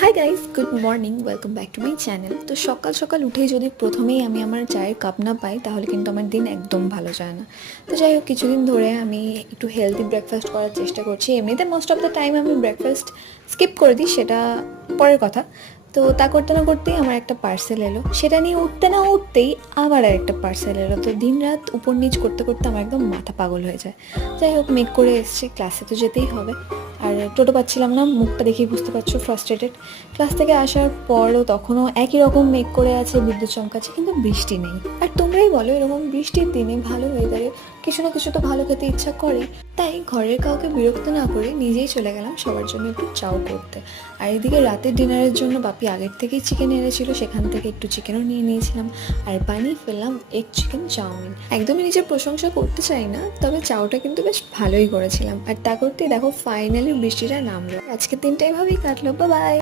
Hi guys, good morning, welcome back to my channel. তো সকাল সকাল উঠেই যদি প্রথমেই আমি আমার চায়ের কাপ না পাই তাহলে কিন্তু আমার দিন একদম ভালো যায় না। তো যাই হোক, কিছুদিন ধরে আমি একটু হেলদি ব্রেকফাস্ট করার চেষ্টা করছি। এমনিতে মোস্ট অফ দ্য টাইম আমি ব্রেকফাস্ট স্কিপ করে দিই, সেটা পরের কথা। তো তা করতে না করতেই আমার একটা পার্সেল এলো, সেটা নিয়ে উঠতে না উঠতেই আবার আরেকটা পার্সেল এলো। তো দিন রাত উপর নিচ করতে করতে আমার একদম মাথা পাগল হয়ে যায়। যাই হোক, মেক করে এসছি, ক্লাসে তো যেতেই হবে। আর টোটো পাচ্ছিলাম না, মুখটা দেখেই বুঝতে পারছো ফ্রাস্ট্রেটেড। ক্লাস থেকে আসার পরও তখনও একই রকম মেঘ করে আছে, বিদ্যুৎ চমকাচ্ছে, কিন্তু বৃষ্টি নেই। আর তোমরাই বলো, এরকম বৃষ্টির দিনে ভালো ওয়েদারে কিছু না কিছু তো ভালো খেতে ইচ্ছা করে। তাই ঘরের কাউকে বিরক্ত না করে নিজেই চলে গেলাম সবার জন্য একটু চাও করতে। আর এদিকে রাতের ডিনারের জন্য বাপি আগের থেকেই চিকেন এনেছিল, সেখান থেকে একটু চিকেনও নিয়ে নিয়েছিলাম। আর বানিয়ে ফেললাম এগ চিকেন চাউমিন। একদমই নিজের প্রশংসা করতে চাই না, তবে চাউটা কিন্তু বেশ ভালোই করেছিলাম। আর তা করতেই দেখো ফাইনালি বৃষ্টিটা নামলো। আজকের দিনটা এভাবেই কাটলো। Bye bye.